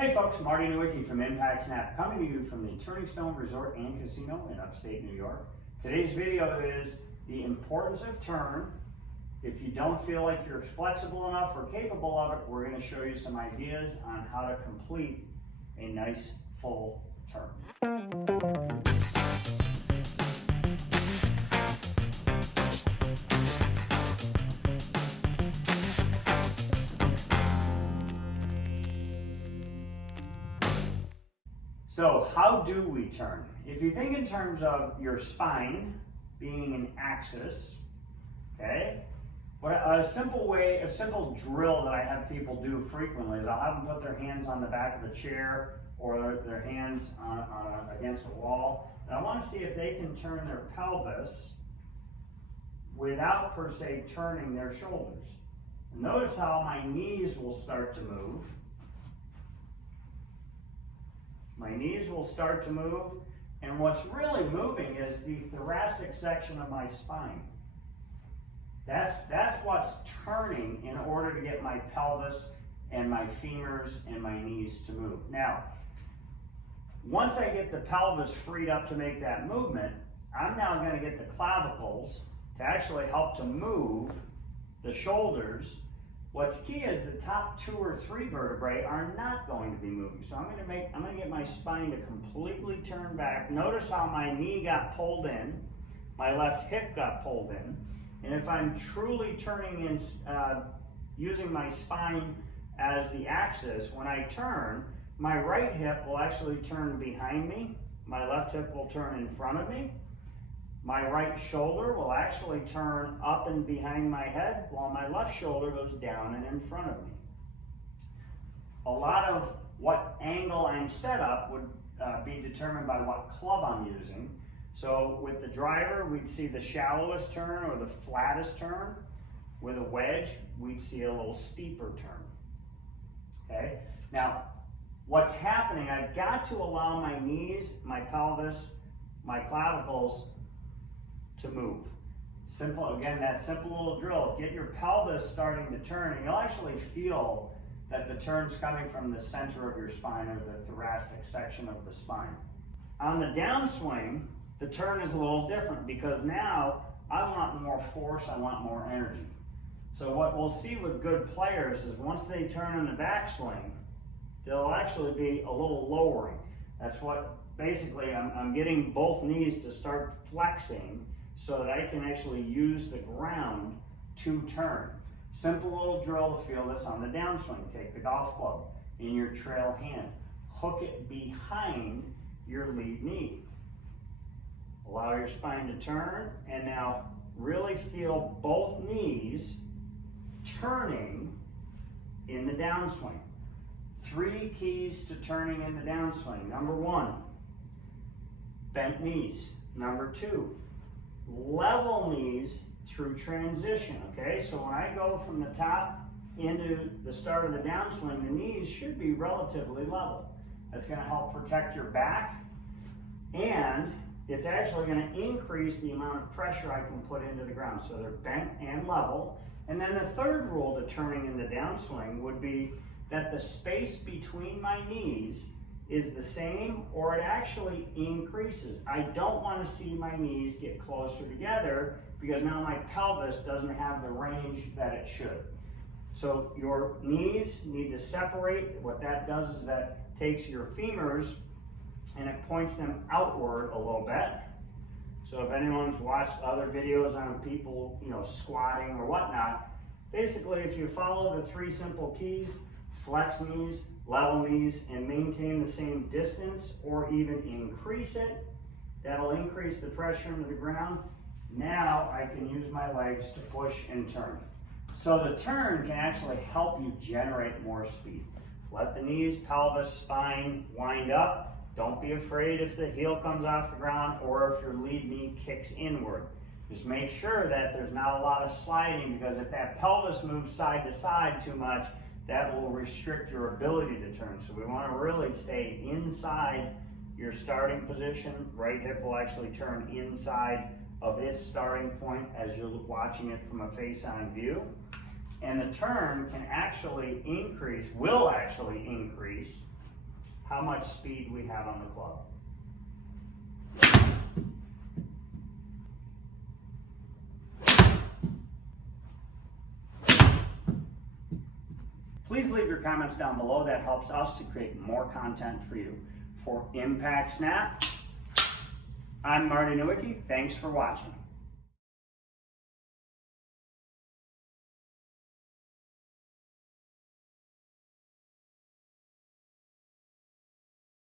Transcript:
Hey folks, Marty Nowicki from Impact Snap coming to you from the Turning Stone Resort and Casino in upstate New York. Today's video is the importance of turn. If you don't feel like you're flexible enough or capable of it, we're going to show you some ideas on how to complete a nice full turn. So how do we turn? If you think in terms of your spine being an axis, okay, a simple drill that I have people do frequently is I'll have them put their hands on the back of a chair or their hands against a wall, and I want to see if they can turn their pelvis without per se turning their shoulders. Notice how my knees will start to move. My knees will start to move, and what's really moving is the thoracic section of my spine. That's what's turning in order to get my pelvis and my femurs and my knees to move. Now, once I get the pelvis freed up to make that movement, I'm now going to get the clavicles to actually help to move the shoulders. What's key is the top 2 or 3 vertebrae are not going to be moving. So I'm going to get my spine to completely turn back. Notice how my knee got pulled in, my left hip got pulled in, and if I'm truly turning in, using my spine as the axis, when I turn, my right hip will actually turn behind me, my left hip will turn in front of me, my right shoulder will actually turn up and behind my head, while my left shoulder goes down and in front of me. A lot of what angle I'm set up would be determined by what club I'm using. So with the driver, we'd see the shallowest turn or the flattest turn. With a wedge, we'd see a little steeper turn. Okay? Now, what's happening, I've got to allow my knees, my pelvis, my clavicles to move. Simple, again, that simple little drill. Get your pelvis starting to turn, and you'll actually feel that the turn's coming from the center of your spine or the thoracic section of the spine. On the downswing, the turn is a little different because now I want more force, I want more energy. So what we'll see with good players is once they turn in the backswing, they'll actually be a little lowering. That's what basically I'm getting both knees to start flexing so that I can actually use the ground to turn. Simple little drill to feel this on the downswing. Take the golf club in your trail hand, hook it behind your lead knee. Allow your spine to turn, and now really feel both knees turning in the downswing. 3 keys to turning in the downswing. Number 1, bent knees. Number 2, level knees through transition, okay? So when I go from the top into the start of the downswing, the knees should be relatively level. That's going to help protect your back, and it's actually going to increase the amount of pressure I can put into the ground. So they're bent and level. And then the third rule to turning in the downswing would be that the space between my knees is the same or it actually increases. I don't want to see my knees get closer together because now my pelvis doesn't have the range that it should. So your knees need to separate. What that does is that takes your femurs and it points them outward a little bit. So if anyone's watched other videos on people, squatting or whatnot, basically if you follow the 3 simple keys, flex knees, level knees, and maintain the same distance or even increase it, that'll increase the pressure into the ground. Now I can use my legs to push and turn. So the turn can actually help you generate more speed. Let the knees, pelvis, spine wind up. Don't be afraid if the heel comes off the ground or if your lead knee kicks inward. Just make sure that there's not a lot of sliding, because if that pelvis moves side to side too much, that will restrict your ability to turn. So we want to really stay inside your starting position. Right hip will actually turn inside of its starting point as you're watching it from a face-on view. And the turn can actually increase, will actually increase how much speed we have on the club. Please leave your comments down below. That helps us to create more content for you. For Impact Snap, I'm Marty Nowicki. Thanks for watching.